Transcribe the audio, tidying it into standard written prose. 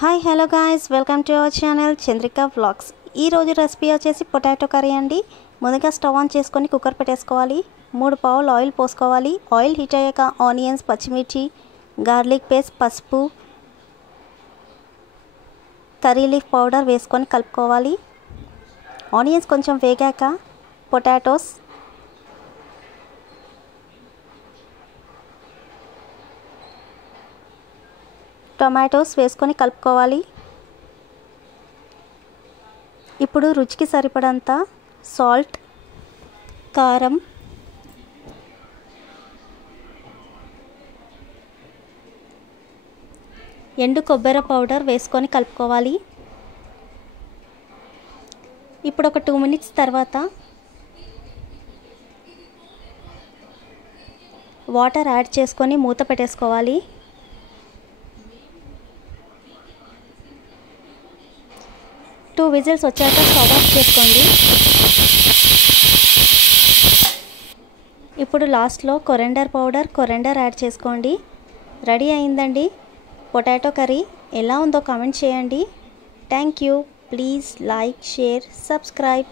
Hi hello guys, welcome to our channel Chandrika vlogs. ఈ రోజు recipe వచ్చేసి పొటాటో కర్రీ అండి. ముందుగా స్టవ్ ఆన్ చేసుకొని కుక్కర్ పెట్టేసుకోవాలి. 3 పావులు ఆయిల్ పోసుకోవాలి. ఆయిల్ హీట్ అయ్యాక ఆనియన్స్, పచ్చిమిర్చి, గార్లిక్ పేస్ట్, పసుపు, కర్రీ లీఫ్ పౌడర్ వేసుకొని కలుపుకోవాలి. ఆనియన్స్ కొంచెం వేగాక పొటాటోస్, టొమాటోస్ వేసుకొని కలుపుకోవాలి. ఇప్పుడు రుచికి సరిపడంత సాల్ట్, కారం, ఎండు కొబ్బరి పౌడర్ వేసుకొని కలుపుకోవాలి. ఇప్పుడు ఒక 2 మినిట్స్ తర్వాత వాటర్ యాడ్ చేసుకొని మూత పెట్టేసుకోవాలి. 2 విజిల్స్ వచ్చాక స్టవ్ ఆఫ్ చేసుకోండి. ఇప్పుడు లాస్ట్లో కొరెండర్ యాడ్ చేసుకోండి. రెడీ అయిందండి పొటాటో కర్రీ. ఎలా ఉందో కామెంట్ చేయండి. Thank you. Please like, share, subscribe.